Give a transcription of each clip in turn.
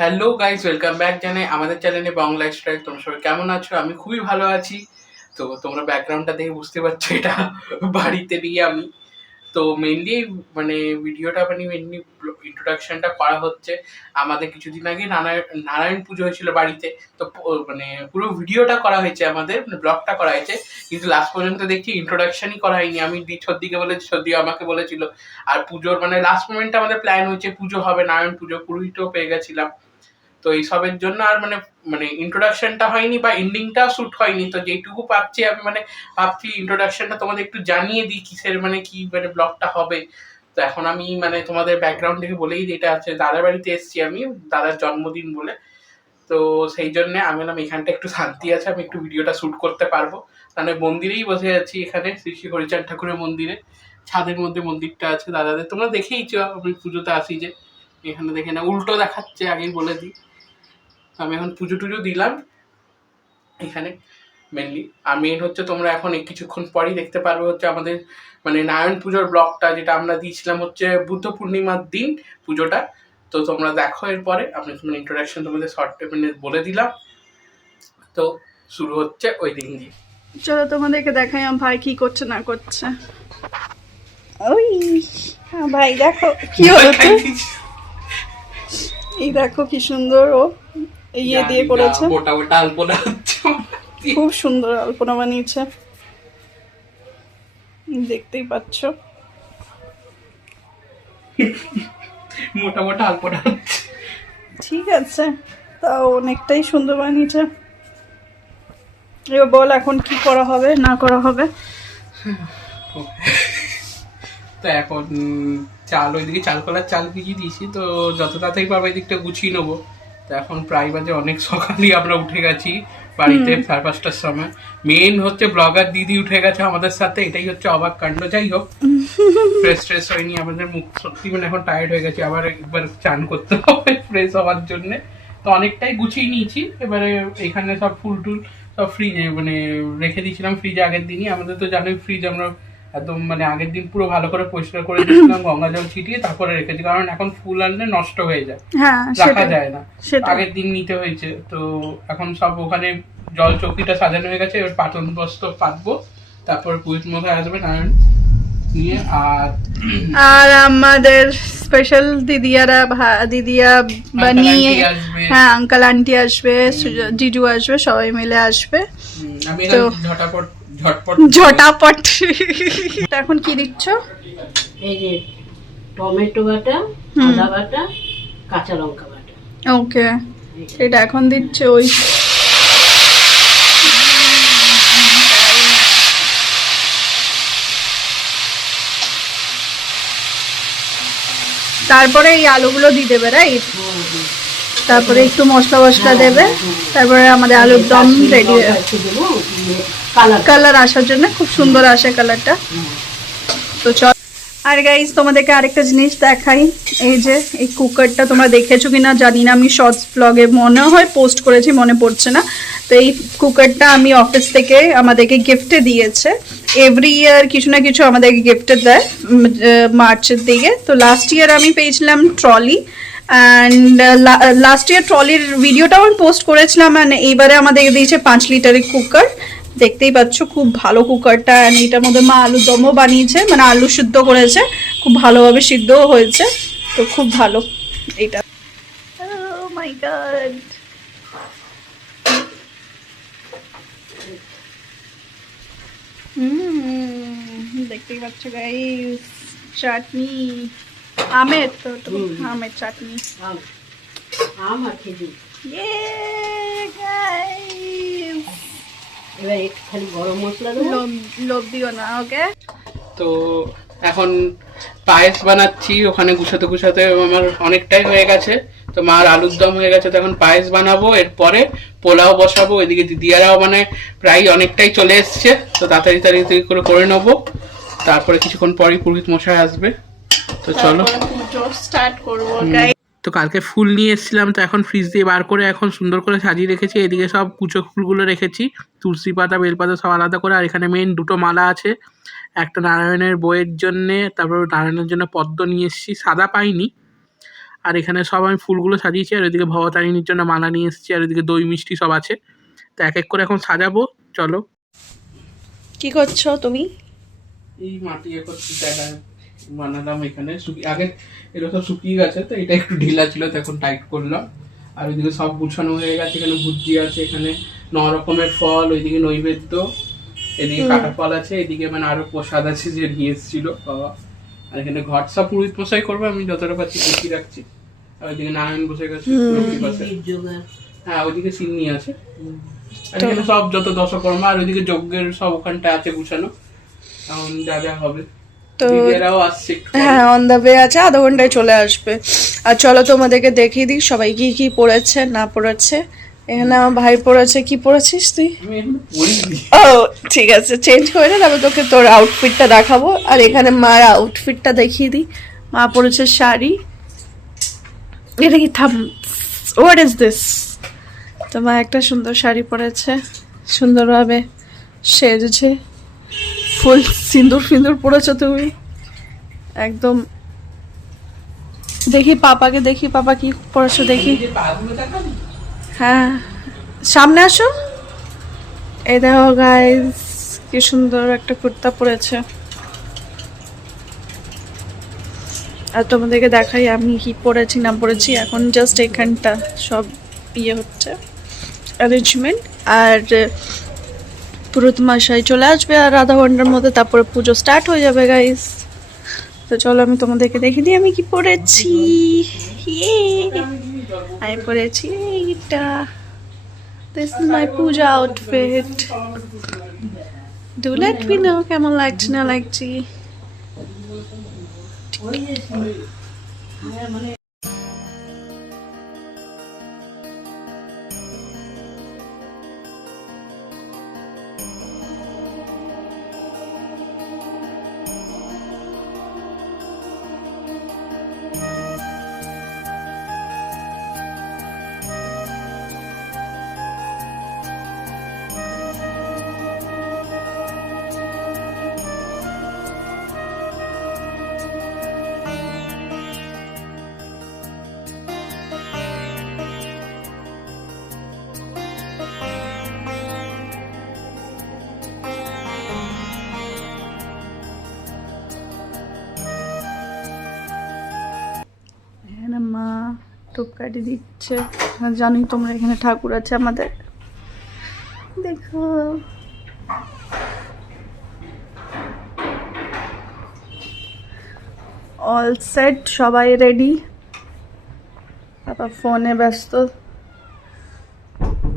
Hello guys, welcome back জানাই আমাদের চ্যানেলে বাংলা লাইফস্টাইল। তোমরা সবাই কেমন আছো? আমি খুবই ভালো আছি। তো তোমরা ব্যাকগ্রাউন্ডটা দেখে বুঝতে পারছো এটা বাড়িতে নিয়ে আমি। তো মেনলি ভিডিওটা মেনলি ইন্ট্রোডাকশনটা করা হচ্ছে। আমাদের কিছুদিন আগে নারায়ণ পুজো হয়েছিল বাড়িতে। তো পুরো ভিডিওটা করা হয়েছে, আমাদের ব্লগটা করা হয়েছে, কিন্তু লাস্ট পর্যন্ত দেখছি ইন্ট্রোডাকশনই করা হয়নি। আমি সদ্দিকে বলেছি, সদ্দি আমাকে বলেছিল। আর পুজোর লাস্ট মোমেন্টে আমাদের প্ল্যান হয়েছে পুজো হবে, নারায়ণ পুজো, পুরোহিতও পেয়ে গেছিলাম। তো এইসবের জন্য আর ইন্ট্রোডাকশনটা হয়নি বা এন্ডিংটা শুট হয়নি। তো যেটুকু পাচ্ছি আমি ভাবছি ইন্ট্রোডাকশনটা তোমাদের একটু জানিয়ে দিই কিসের কি ব্লগটা হবে। তো এখন আমি তোমাদের ব্যাকগ্রাউন্ড থেকে বলেই দিই, এটা আছে দাদার বাড়িতে এসেছি আমি, দাদার জন্মদিন বলে। তো সেই জন্য আমি বললাম এখানটা একটু শান্তি আছে, আমি একটু ভিডিওটা শুট করতে পারবো। তাহলে মন্দিরেই বসে আছি, এখানে শ্রী শ্রী হরিচাঁদ ঠাকুরের মন্দিরে, ছাদের মধ্যে মন্দিরটা আছে দাদাদের। তোমরা দেখেইছো, আমি পুজোতে আসি যে। এখানে দেখে না, উল্টো দেখাচ্ছে, আগেই বলে দিই। তো আমি এখন পুজো টুজো দিলাম এখানে মেনলি। আর মেন হচ্ছে তোমরা এখন কিছুক্ষণ পরেই দেখতে পারবে হচ্ছে আমাদের নারায়ণ পুজোর ব্লগটা, যেটা আমরা দিয়েছিলাম হচ্ছে বুদ্ধ পূর্ণিমার দিন পুজোটা। তো তোমরা দেখো এরপরে। আমি ইন্ট্রোডাকশন তোমাদের শর্ট বলে দিলাম। তো শুরু হচ্ছে ওই দিন দিয়ে। চলো তোমাদেরকে দেখাই আমার ভাই কি করছে না করছে। ওই ভাই দেখো কি হচ্ছে, এই দেখো কি সুন্দর ও ইয়ে দিয়ে করেছে, মোটা মোটা আলপনা খুব সুন্দর আলপনা বানিয়েছে, দেখতেই পাচ্ছ। মোটা মোটা আলপনা। ঠিক আছে, তাও অনেকটাই সুন্দর বানিয়েছে। এবার বল এখন কি করা হবে না করা হবে। তো এখন চাল ওইদিকে চাল কলার চাল ভিজিয়ে দিয়েছি, তো যত তাড়াতাড়ি পারবো এদিকটা গুছিয়ে নেবো। তো এখন প্রায় বাজে অনেক সকালেই আমরা উঠে গেছি বাড়িতে, 5:30টার সময়। মেন হচ্ছে ব্লগার দিদি উঠে গেছে আমাদের সাথে, এটাই হচ্ছে অবাক কাণ্ড। যাই হোক, ফ্রেশ ট্রেশ হয়নি আমাদের, মুখ সত্যি এখন টায়ার্ড হয়ে গেছে, আবার একবার চান করতে হবে ফ্রেশ হওয়ার জন্য। তো অনেকটাই গুছিয়ে নিয়েছি। এবারে এখানে সব ফুল টুল সব ফ্রিজে রেখে দিয়েছিলাম ফ্রিজে আগের দিনই। আমাদের তো জানোই ফ্রিজ আমরা একদম আগের দিন পুরো ভালো করে পরিষ্কার করে দিয়েছিলাম, গঙ্গা জল ছিটিয়ে তারপরে রেখেছি, কারণ এখন ফুল আনলে নষ্ট হয়ে যায়, রাখা যায় না। আগের দিন নিতে হয়েছে। তো এখন সব ওখানে জল চৌকিটা সাজানো হয়ে গেছে, এবার পাতন বস্ত্র পাতবো, তারপর পুরোহিত মশাই আসবে নারায়ণ নিয়ে। আর আমাদের স্পেশাল দিদিয়ারা দিদিয়া বানিয়ে, হ্যাঁ আঙ্কেল আন্টি আসবে, জিজু আসবে, সবাই মিলে আসবে। আমি ঝটাপট ঝটাপট। এখন কি দিচ্ছ? এই যে টমেটো বাটা, আদা বাটা, কাঁচা লঙ্কা বাটা। ওকে, এটা এখন দিচ্ছে ওই তারপরে এই আলুগুলো দিয়ে দেবে, রাইট? তারপরে একটু মশলা মশলা দেবে, তারপরে আমাদের আলুর দম রেডি। কালার আসার জন্য খুব সুন্দর আসে কালারটা। তো চল। আর গাইজ তোমাদেরকে আরেকটা জিনিস দেখাই, এই যে এই কুকারটা তোমরা দেখেছো কিনা জানি না, আমি শর্টস ব্লগে মনে হয় পোস্ট করেছি, মনে পড়ছে না। তো এই কুকারটা আমি অফিস থেকে আমাদেরকে গিফটে দিয়েছে। এভরি ইয়ার কিছু না কিছু আমাদেরকে গিফটে দেয় মার্চের দিকে। তো লাস্ট ইয়ার আমি পেয়েছিলাম ট্রলি, অ্যান্ড লাস্ট ইয়ার ট্রলির ভিডিওটাও আমি পোস্ট করেছিলাম। অ্যান্ড এইবারে আমাদেরকে দিয়েছে 5 লিটারের কুকার। দেখতেই পাচ্ছ খুব ভালো কুকারটা। অ্যান্ড এটার মধ্যে মা আলুর দমও বানিয়েছে, আলু সিদ্ধ করেছে, খুব ভালোভাবে সিদ্ধও হয়েছে। তো খুব ভালো এটা। Oh my God! দেখতেই পাচ্ছ গাইস, চাটনি আমের, তো আমের চাটনি, আম আর খেজুর। এবার একটু খালি গরম মশলা দেবো, লোভ দিও না। ওকে, তো এখন পায়েস বানাচ্ছি। ওখানে গুছাতে গুছাতে আমার অনেকটাই হয়ে গেছে। তো মার আলুর দম হয়ে গেছে, তখন পায়েস বানাবো, এরপরে পোলাও বসাবো। এদিকে দিদিয়ারাও প্রায় অনেকটাই চলে এসছে, তো তাড়াতাড়ি তাড়াতাড়ি করে নেবো। তারপরে কিছুক্ষণ পরেই পুরোহিত মশাই আসবে। তো চলো স্টার্ট করবো। তো কালকে ফুল নিয়ে এসেছিলাম, তো এখন ফ্রিজ দিয়ে বার করে এখন সুন্দর করে সাজিয়ে রেখেছি। এদিকে সব কুচো ফুলগুলো রেখেছি, তুলসী পাতা বেলপাতা সব আলাদা করে। আর এখানে মেন 2টো মালা আছে, একটা নারায়ণের বইয়ের জন্যে, তারপর নারায়ণের জন্য পদ্ম নিয়ে এসেছি, সাদা পাইনি। আর এখানে সব আমি ফুলগুলো সাজিয়েছি, আর ওইদিকে ভবতারিণীর জন্য মালা নিয়ে এসেছি, আর ওইদিকে দই মিষ্টি সব আছে। তো এক এক করে এখন সাজাবো, চলো। কি করছো তুমি? এই মাটি এখন বানালাম এখানে, আগে এগুলো সব শুকিয়ে গেছে, তো এটা একটু ঢিলা ছিল, তো এখন টাইট করলাম। আর ওইদিকে সব গুছানো হয়ে গেছে, এখানে ভুজি আছে, এখানে 9 রকমের ফল, ওইদিকে নৈবেদ্য, এদিকে কাটা ফল আছে, এদিকে মানে আরো প্রসাদ আছে যে নিয়ে এসেছিল বাবা। আর এখানে ঘর সব পুরোহিত মশাই করবে, আমি যতটা পারছি গুছিয়ে রাখছি। আর ওইদিকে নারায়ণ বসে গেছে লক্ষ্মী পাশে। হ্যাঁ, ওইদিকে সিন্নি আছে, আর এখানে সব যত দশকর্মা, আর ওইদিকে যজ্ঞের সব ওখানটা আছে গুছানো, এখন যা যা হবে। তো দিদিরাও আসছে একটু পরে। হ্যাঁ, অন দ্য ওয়ে আছে, আধা ঘন্টায় চলে আসবে। আর চলো তোমাদেরকে দেখিয়ে দিই সবাই কি কি পড়েছে না পড়েছে। এখানে আমার ভাই পড়েছে, কি পড়েছিস তুই? আমি এখনো পড়িনি। ও ঠিক আছে, চেঞ্জ করে নে, তারপর তোকে তোর আউটফিটটা দেখাবো। আর এখানে মার আউটফিটটা দেখিয়ে দিই। মা পরেছে শাড়ি, এটা কি থাম, হোয়াট ইজ দিস? তো মা একটা সুন্দর শাড়ি পরেছে, সুন্দরভাবে সেজেছে, ফুল সিঁদুর ফিন্দুর পরেছো তুমি একদম। দেখি পাপাকে, দেখি পাপা কি পরেছো দেখি। এই যে পাগুলো দেখাবি? হ্যাঁ, সামনে আসো। এই দেখো গাইস, কি সুন্দর একটা কুর্তা পরেছে। আর তোমাদেরকে দেখাই আমি কি পরেছি না পরেছি। এখন জাস্ট এখানটা সব ইয়ে হচ্ছে, অ্যারেঞ্জমেন্ট। আর পুরোহিত মশাই চলে আসবে আর আধা ঘন্টার মধ্যে, তারপরে পুজো স্টার্ট হয়ে যাবে গাইস। তো চলো আমি তোমাদেরকে দেখে দিই আমি কি পরেছি। আমি পরেছি এইটা, this is my Puja outfit. Do let me no কেমন লাগছে না লাগছে। এখানে মা ধূপকাঠি দিচ্ছে। আর জানোই তোমরা এখানে ঠাকুর আছে আমাদের, দেখো। অল সেট, সবাই রেডি। বাবা ফোনে ব্যস্ত,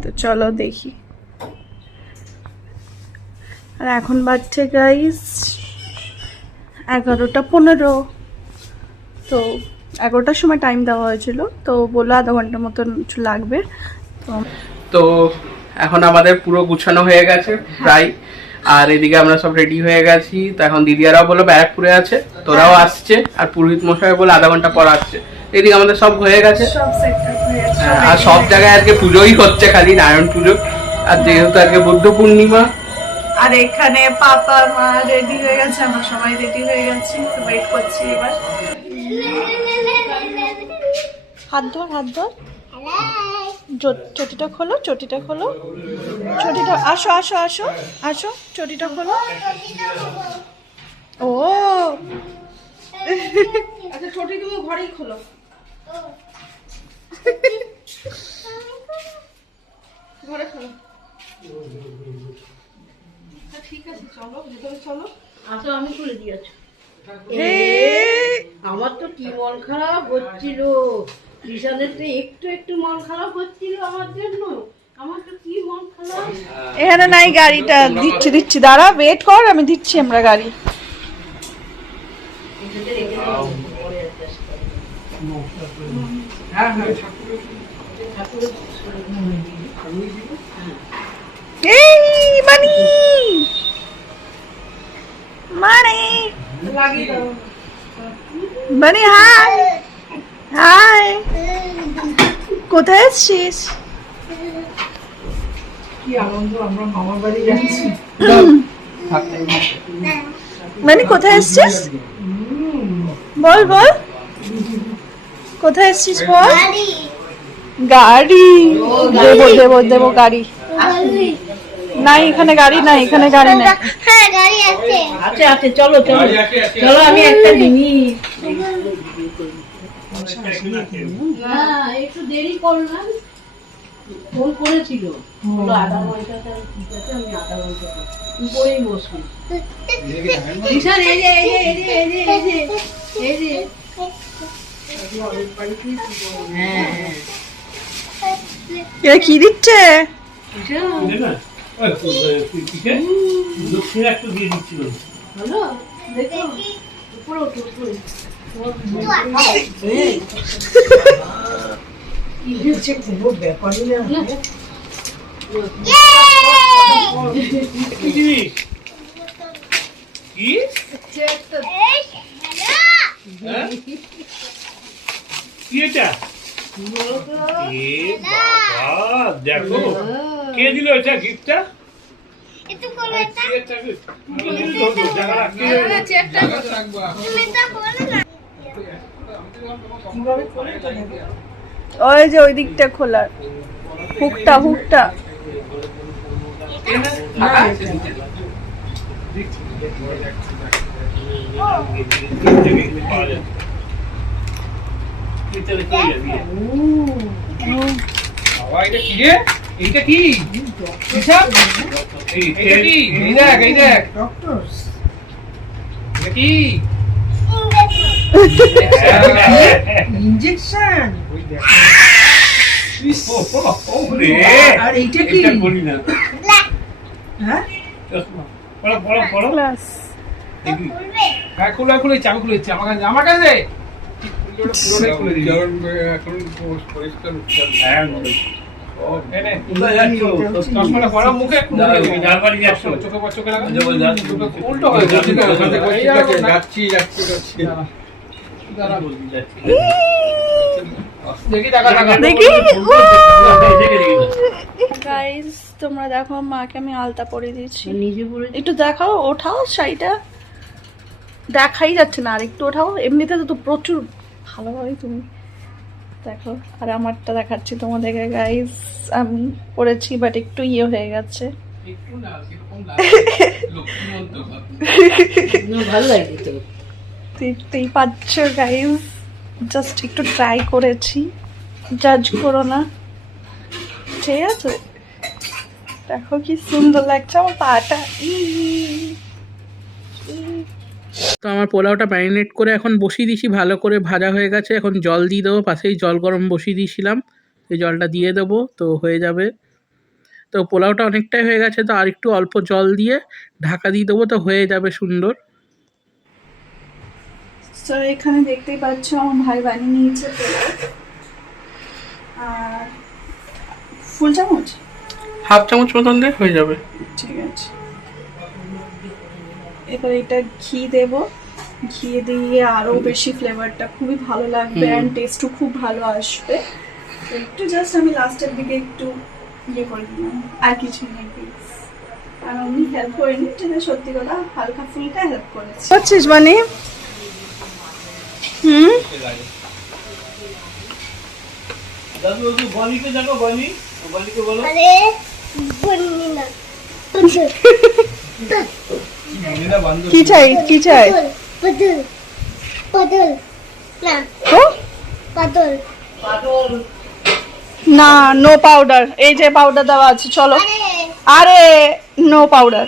তো চলো দেখি। আর এখন বাজছে গাইস 11:15। তো 11টার সময় টাইম দেওয়া হয়েছিল, তো বললো আধা ঘন্টার মতন কিছু লাগবে। তো এখন আমাদের পুরো গুছানো হয়ে গেছে প্রায়, আর এদিকে আমরা সব রেডি হয়ে গেছি। তো এখন দিদিয়ারাও বললো ব্যারাকপুরে আছে, তোরাও আসছে, আর পুরোহিত মশাই বলে আধা ঘন্টা পর আসছে। এদিকে আমাদের সব হয়ে গেছে, আর সব জায়গায় আজকে পুজোই হচ্ছে, খালি নারায়ণ পুজো। আর যেহেতু আজকে বুদ্ধ পূর্ণিমা, আর এখানে পাপা মা রেডি হয়ে গেছে, আমরা সবাই রেডি হয়ে গেছি। তো ওয়েট করছি এবার। হাত ধর, হাত ধর, চটিটা খোলো, চটিটা খোলো, চটিটা, আসো আসো আসো আসো, চটিটা খোলো। ও আচ্ছা, চটি তুমি ঘরেই খোলো। ঘরে খোলো। ঠিক আছে, চলো ভেতরে চলো। আসো, আমি খুলে দিয়েছি। আমার তো কি মন খারাপ হচ্ছিল, বিশালের তো একটু একটু মন খারাপ হচ্ছিল আমার জন্য। আমার তো কি মন খারাপ। এখানে নাই, গাড়িটা দিচ্ছি দিচ্ছি, দাঁড়া ওয়েট কর, আমি দিচ্ছি আমরা গাড়ি। এই মানি মানে বানি, হাই হাই, কোথায় এসছিস? কি আনন্দ, আমরা মামার বাড়ি যাচ্ছি। মানে কোথায় এসছিস বল বল। কোথায় এসেছিস বল? গাড়ি দেবো দেবো দেবো গাড়ি। না এখানে গাড়ি নাই, এখানে গাড়ি নাই। হ্যাঁ গাড়ি আছে। আছে আছে, চলো চলো চলো, আমি একটা জিনিস না একটু দেরি করলাম, ফোন করেছিল বললো আধা ঘন্টাটা ঠিক আছে, আমি আধা ঘন্টা উপরেই বসবো। ঈশান এই যে এই যে এই যে এই যে এই যে এই যে হ্যাঁ হ্যাঁ এ কি দিচ্ছে? ঈশান হলো দেখো, উপরে ওঠো উপরে। কি হচ্ছে কোনো ব্যাপারই না। দেখো কে দিল এটা গিফটটা? একটু করে এটা ওই যে ওই দিকটা খোলা, হুকটা হুকটা। এটা কি রে? এইটা কি? হিসাব? এইটা কি? এই দেখ এই দেখ। এটা কি? ইনজেকশন। ওই দেখ। আর এইটা কি? বলি না। হ্যাঁ? পড়ো পড়ো পড়ো। ক্লাস হ্যাঁ খুলে খুলে চাবি খুলে দিচ্ছি আমার কাছে দে। পুরোটাই খুলে দিই। এখন পরিষ্কার হ্যাঁ এনে কোথায় যাচ্ছো? চশমাটা পরা মুখে জালবাড়ি যাচ্ছো? চোখে লাগা। যাবো, যাচ্ছি। উল্টো হয়ে যাচ্ছে। যাচ্ছি যাচ্ছি যাচ্ছি দেখি টাকা টাকা দেখি। দেখে দেখি গাইস তোমরা দেখো মাকে আমি আলতা পরে দিয়েছি। নিজে পড়ে একটু দেখাও, ওঠাও শাড়িটা, দেখাই যাচ্ছে না, আর একটু ওঠাও। এমনিতে তো প্রচুর ভালোভাবে তুমি দেখো। আর আমারটা দেখাচ্ছি তোমাদেরকে গাইস, আমি পরেছি বাট একটু ইয়ে হয়ে গেছে। একটু না সেরকম লক্ষ্মীমন্ত ভালো লাগে তো। দেখতেই পাচ্ছ গাইস, জাস্ট একটু ট্রাই করেছি, জাজ করো না, ঠিক আছে? দেখো কি সুন্দর লাগছে আমার পাটা। তো আমার পোলাওটা ম্যারিনেট করে এখন বসিয়ে দিয়েছি, ভালো করে ভাজা হয়ে গেছে। এখন জল দিয়ে দেবো, পাশেই জল গরম বসিয়ে দিয়েছিলাম, এই জলটা দিয়ে দেবো তো হয়ে যাবে। তো পোলাওটা অনেকটাই হয়ে গেছে, তো আর একটু অল্প জল দিয়ে ঢাকা দিয়ে দেবো, তো হয়ে যাবে সুন্দর। তো এখানে দেখতেই পাচ্ছ আমার ভাই বানিয়ে নিয়েছে পোলাও। আর ফুল চামচ, হাফ চামচ মতন দিয়ে হয়ে যাবে। ঠিক আছে। এবার এটা ঘি দেব, ঘি দিয়ে আরো বেশি ফ্লেভারটা খুবই ভালো লাগবে অ্যান্ড টেস্টও খুব ভালো আসবে। তো একটু জাস্ট আমি লাস্টের দিকে একটু ইয়ে করে দিলাম, আর কিছু নেই প্লিজ। আর আমি হেল্প করিনি, যেটা সত্যি কথা হালকা ফুলকা হেল্প করেছি। করছিস মানে দাদু দাদু বনিকে দেখো, বনিকে বলো। আরে বন্নি না কি চাই কি চাই? পটল পটল না ও পটল না, নো পাউডার। এই যে পাউডার দেওয়া আছে, চলো। আরে নো পাউডার,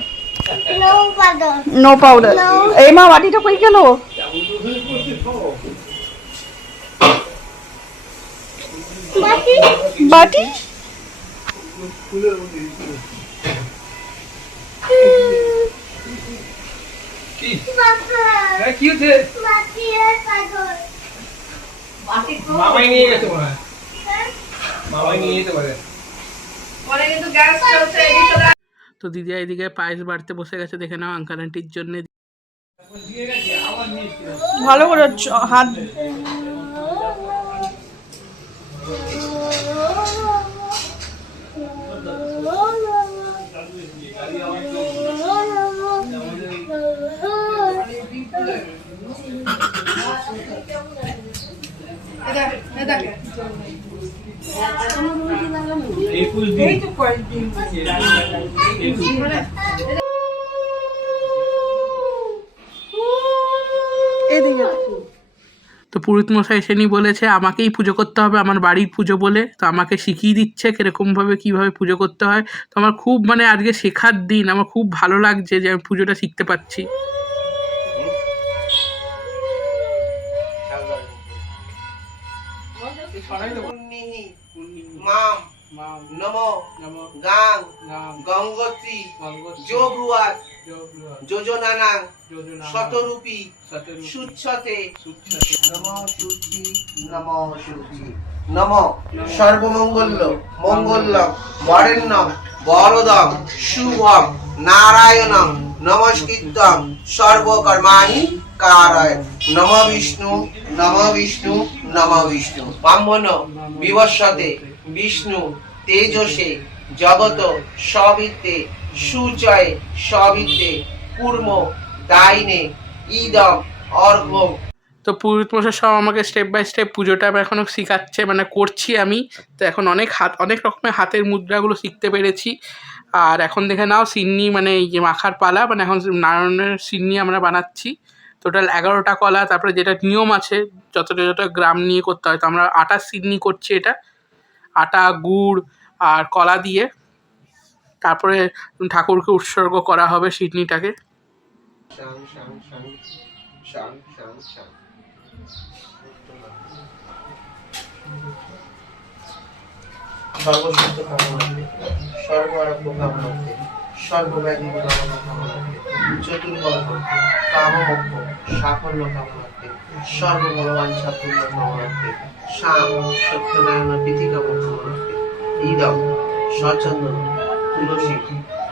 নো পটল নো পাউডার। এই মা বাটিটা কই গেল? বাকি বাটি বাবা কি হচ্ছে? বাকি পটল মামাই নিয়ে গেছে মনে হয়, মামাই নিয়ে যেতে পারে। তো দিদি এদিকে পায়েস বাড়তে বসে গেছে, দেখে নাও আঙ্কাল আন্টির জন্য। ভালো করে হাত Oh, 21 দিন। এই তো কয়েকদিন এদিকে তো পুরোহিত মশাই এসে নিয়ে বলেছে আমাকেই পুজো করতে হবে, আমার বাড়ির পুজো বলে। তো আমাকে শিখিয়ে দিচ্ছে কিরকমভাবে কীভাবে পুজো করতে হয়। তো আমার খুব মানে আজকে শেখার দিন, আমার খুব ভালো লাগছে যে আমি পুজোটা শিখতে পারছি। মাম নমো গাং গঙ্গোত্রী যোগরুয়াত যোজনানাং শতরূপী সুচ্ছতে নমো শুচি নমো শুচি নমো সর্বমঙ্গল্য মঙ্গলম বরেণ্যম বরদম শুভম নারায়ণম নমস্কৃত্যম সর্বকর্মাণি কারয় নম বিষ্ণু নম বিষ্ণু নম বিষ্ণু ব্রাহ্মণ বিবস্বতে বিষ্ণু তেজসে জগত সবিত্তে সুচয়ে সবিত্তে কুর্ম দাইনে ইদম অর্ঘ্যম। তো পুরোহিত মশাই সব আমাকে স্টেপ বাই স্টেপ পুজোটা এখনও শেখাচ্ছে, মানে করছি আমি। তো এখন অনেক রকমের হাতের মুদ্রাগুলো শিখতে পেরেছি। আর এখন দেখে নাও সিন্নি, মানে এই যে মাখার পালা, মানে এখন নারায়ণের সিন্নি আমরা বানাচ্ছি। টোটাল 11টা কলা, তারপরে যেটা নিয়ম আছে যতটা গ্রাম নিয়ে করতে হয়। তো আমরা আটার সিন্নি করছি, এটা আটা গুড় আর কলা দিয়ে তারপরে ঠাকুরকে উৎসর্গ করা হবে সিন্নিটাকে। শাং শাং শাং শাং শাং শাং সর্বসুস্থ কামনার্থে সর্বারোগ্য কামনার্থে সর্বব্যাধি নিবারণ কামনার্থে চতুর্বর্গ কামমোক্ষ সাফল্য কামনার্থে সর্ববলবাঞ্ছা পূর্ণ কামনার্থে শাম সত্যনারায়ণ পীঠিকা কামনার্থে ইদম সচন্দন তুলসী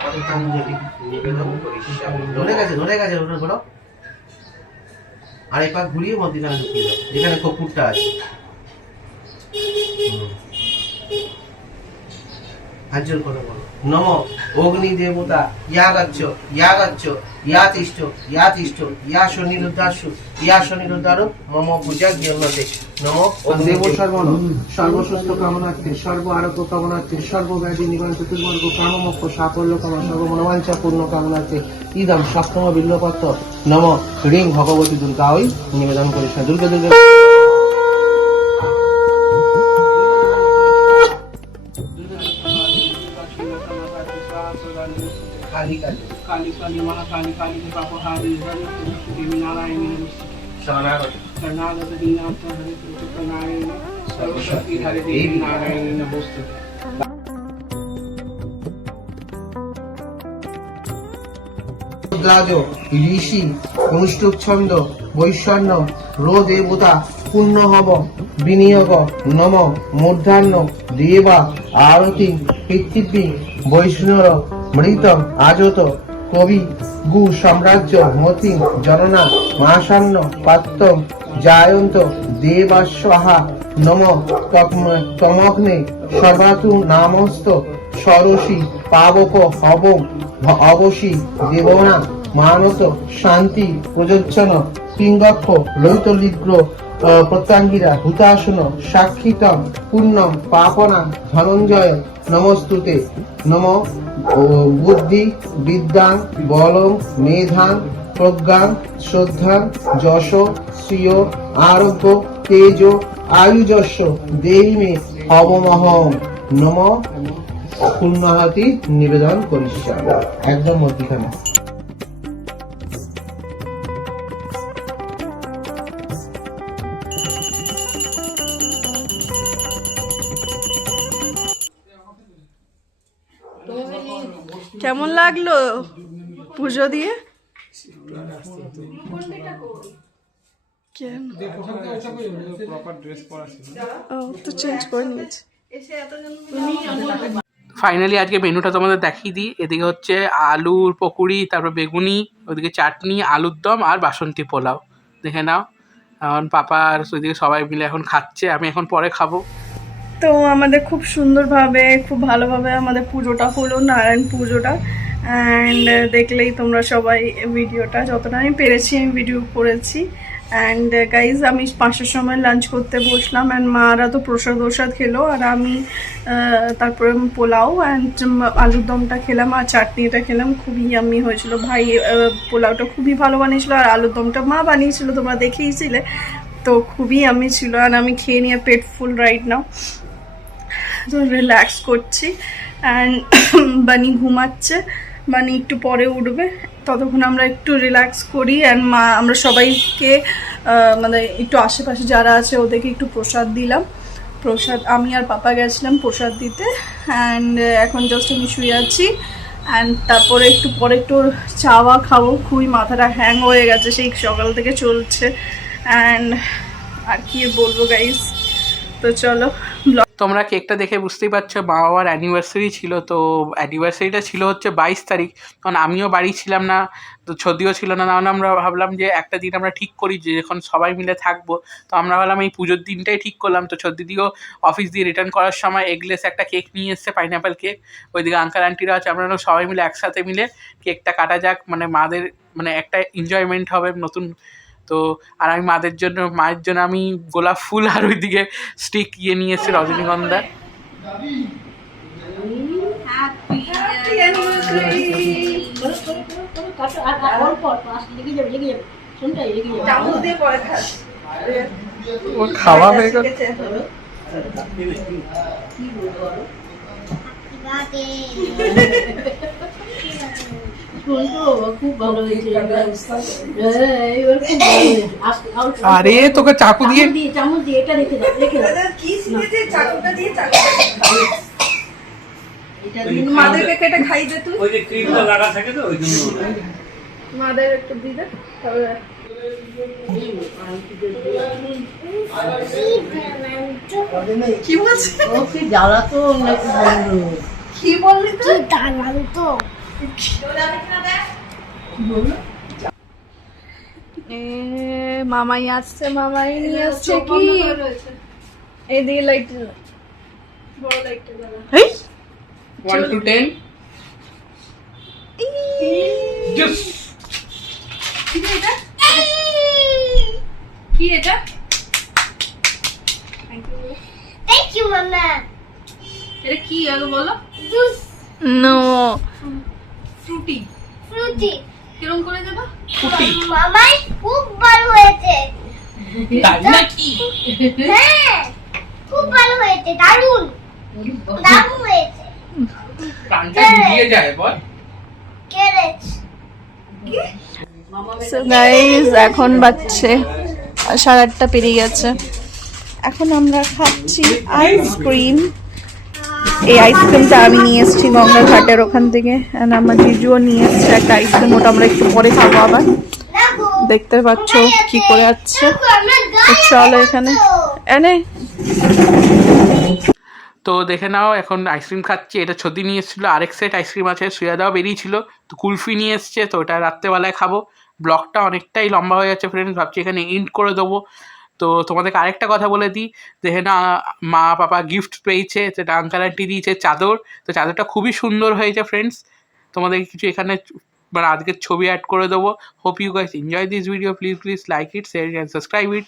পতঞ্জলি নিবেদন করিষ্যামি। ধরে গেছে ওটা করো। আর এই পাক ঘুরিয়ে মধ্যখানে ঢুকিয়ে দাও, যেখানে কপুরটা আছে। হাত জোর করে বলো নম অগ্নি দেবতা ইয়াগাচ্ছ ইয়া তিষ্ঠ ইয়া শনিরুদ্ধাসু ইয়া শনিরুদ্ধারু মম পূজা জ্ঞানতে নম দেব সর্বণ সর্বসুস্থ কামনার্থে সর্ব আরোগ্য কামনার্থে সর্বব্যাধি নিবারণ চতুর্বর্গ কামমোক্ষ সাফল্য কামনা সর্বমনোবাঞ্ছা পূর্ণ কামনার্থে ইদম সপ্তম বিল্লপত্র নম রিং ভগবতী দুর্গা ওই নিবেদন করিস না। দুর্গা দুর্গা কালী কালী काली काली महाकाली काली के पापहारी हरि देवी नारायणी শরণাগত शरणागत दीनाथ हरि कृष्ण नारायण सर्वशक्ति हरि देवी नारायणी नमोस्तुते। দ্রাজ ঋষি অনুষ্ঠুপ ছন্দ বৈষণ্য রো দেবতা পুণ্য হব বিনিয়োগ নম মূর্ধান্য দেবা আরতি পৃথিবী বৈষ্ণর মৃতম আজত কবি গু সাম্রাজ্য মতি জননা মাসান্ন পাত্তম জায়ন্ত দেবাস্বাহা নম তমগ্নে সর্বাতু নামস্ত সরসী পাবক হবম অবশী দেবনা মানত শান্তি প্রযোজ্জন কিংগক্ষ লৌতলিগ্র প্রত্যাঙ্গিরা হুতাসন সাক্ষিতম পুণ্যম পাপনা ধনঞ্জয় নমস্তুতে নম বুদ্ধি বিদ্যাং বলং মেধাং প্রজ্ঞাং শ্রদ্ধাং যশ শ্রিয় আরোগ্য তেজ আয়ুযস্য দেহি মে হবমহম নম পূর্ণাহতি নিবেদন করিষ্যামি। একদম মধ্যখানে কেমন লাগলো পুজো দিয়ে? কেন ও তো চেঞ্জ করে নিয়েছি। ফাইনালি আজকে মেনুটা তোমাদের দেখিয়ে দিই। এদিকে হচ্ছে আলুর পকোড়ি, তারপর বেগুনি, ওদিকে চাটনি, আলুর দম আর বাসন্তী পোলাও। দেখে নাও এখন পাপা আর ওইদিকে সবাই মিলে এখন খাচ্ছে, আমি এখন পরে খাবো। তো আমাদের খুব সুন্দরভাবে খুব ভালোভাবে আমাদের পুজোটা হলো, নারায়ণ পুজোটা। অ্যান্ড দেখলেই তোমরা সবাই ভিডিওটা, যতটা আমি পেরেছি আমি ভিডিও করেছি। অ্যান্ড গাইজ আমি 5টার সময় লাঞ্চ করতে বসলাম, অ্যান্ড মারা তো প্রসাদ খেলো, আর আমি তারপরে পোলাও অ্যান্ড আলুর দমটা খেলাম আর চাটনিটা খেলাম। খুবই ইয়াম্মি হয়েছিল ভাই। পোলাওটা খুবই ভালো বানিয়েছিল আর আলুর দমটা মা বানিয়েছিল, তোমরা দেখেইছিলে। তো খুবই ইয়াম্মি ছিল, আর আমি খেয়ে নিয়ে পেট ফুল রাইট নাও। তো রিল্যাক্স করছি অ্যান্ড বানি ঘুমাচ্ছে, বানি একটু পরে উঠবে, ততক্ষণ আমরা একটু রিল্যাক্স করি। অ্যান্ড মা আমরা সবাইকে মানে একটু আশেপাশে যারা আছে ওদেরকে একটু প্রসাদ দিলাম। প্রসাদ আমি আর পাপা গেছিলাম প্রসাদ দিতে, অ্যান্ড এখন জাস্ট আমি শুয়ে আছি। অ্যান্ড তারপরে একটু পরে একটু চাওয়া খাবো, খুবই মাথাটা হ্যাং হয়ে গেছে, সেই সকাল থেকে চলছে। অ্যান্ড আর কি বলবো গাইস, তো চলো। তোমরা কেকটা দেখে বুঝতেই পারছো মা বাবার অ্যানিভার্সারি ছিল। তো অ্যানিভার্সারিটা ছিল হচ্ছে 22 তারিখ, কারণ আমিও বাড়ি ছিলাম না, তো ছদিও ছিল না। নাহলে আমরা ভাবলাম যে একটা দিন আমরা ঠিক করি যে যখন সবাই মিলে থাকবো। তো আমরা ভাবলাম এই পুজোর দিনটাই ঠিক করলাম। তো ছদিদিও অফিস দিয়ে রিটার্ন করার সময় এগলেস একটা কেক নিয়ে এসছে, পাইনাপেল কেক। ওইদিকে আঙ্কাল আন্টিরা আছে, আমরা সবাই মিলে একসাথে মিলে কেকটা কাটা যাক, মানে মাদের মানে একটা এনজয়মেন্ট হবে নতুন। তো আর আমি মায়ের জন্য আমি গোলাপ ফুল আর ওইদিকে স্টিক নিয়ে এসেছি রজনীগন্ধা। ওর খাওয়া হয়ে গেল। খুব ভালো হয়েছে। এবার খুব ভালো হয়েছে। আরে তোকে চাকু দিয়ে চামচ দিয়ে এটা রেখে দাও, রেখে দাও। মাদেরকে কেটে খাই দে তুই, ওই যে ক্রিমটা লাগা থাকে তো ওই জন্য মাদের একটু দিয়ে দে। কি বলছিস? ও কি জ্বালাতো নাকি বললো? কি বললি তুই? দাঁড়ালো তো মামাই আসছে, মামাই নিয়ে আসছে কি এই দিয়ে লাইট বড় লাইটটা জ্বালা। 1 to 10 কি এটা? থ্যাংক ইউ মামা এটা কি আগে বলো? Juice no Frooti. ফ্রুটি কিরম করে দেবা? মামাই খুব ভালো হয়েছে তাই নাকি? হ্যাঁ খুব ভালো হয়েছে দারুণ দারুণ হয়েছে প্রাণটা জুড়িয়ে যায় বল। কেরেজ সো গাইস এখন বাজছে 8:30 পেরিয়ে গেছে। এখন আমরা খাচ্ছি আইসক্রিম। এই আইসক্রিমটা আমি নিয়ে এসেছি গঙ্গার ঘাটের ওখান থেকে, এন্ড আমার জিজুও নিয়ে এসছে একটা আইসক্রিম, ওটা আমরা একটু পরে খাবো। আবার দেখতে পাচ্ছ কি করে যাচ্ছে। তো চলো এখানে এনে তো দেখে নাও এখন আইসক্রিম খাচ্ছি। এটা ছদি নিয়ে এসেছিলো, আরেক সেট আইসক্রিম আছে, সুয়াদাও বেরিয়েছিল। তো কুলফি নিয়ে এসছে, তো ওটা রাত্রেবেলায় খাবো। ব্লগটা অনেকটাই লম্বা হয়ে যাচ্ছে ফ্রেন্ডস, ভাবছি এখানে এন্ড করে দেবো। তো তোমাদেরকে আরেকটা কথা বলে দিই, দেখে না মা পাপা গিফট পেয়েছে, সেটা আঙ্কাল আন্টি দিয়েছে চাদর। তো চাদরটা খুবই সুন্দর হয়েছে ফ্রেন্ডস। তোমাদেরকে কিছু এখানে মানে আজকের ছবি অ্যাড করে দেবো। Hope you guys enjoy this video, please like it, share and subscribe it.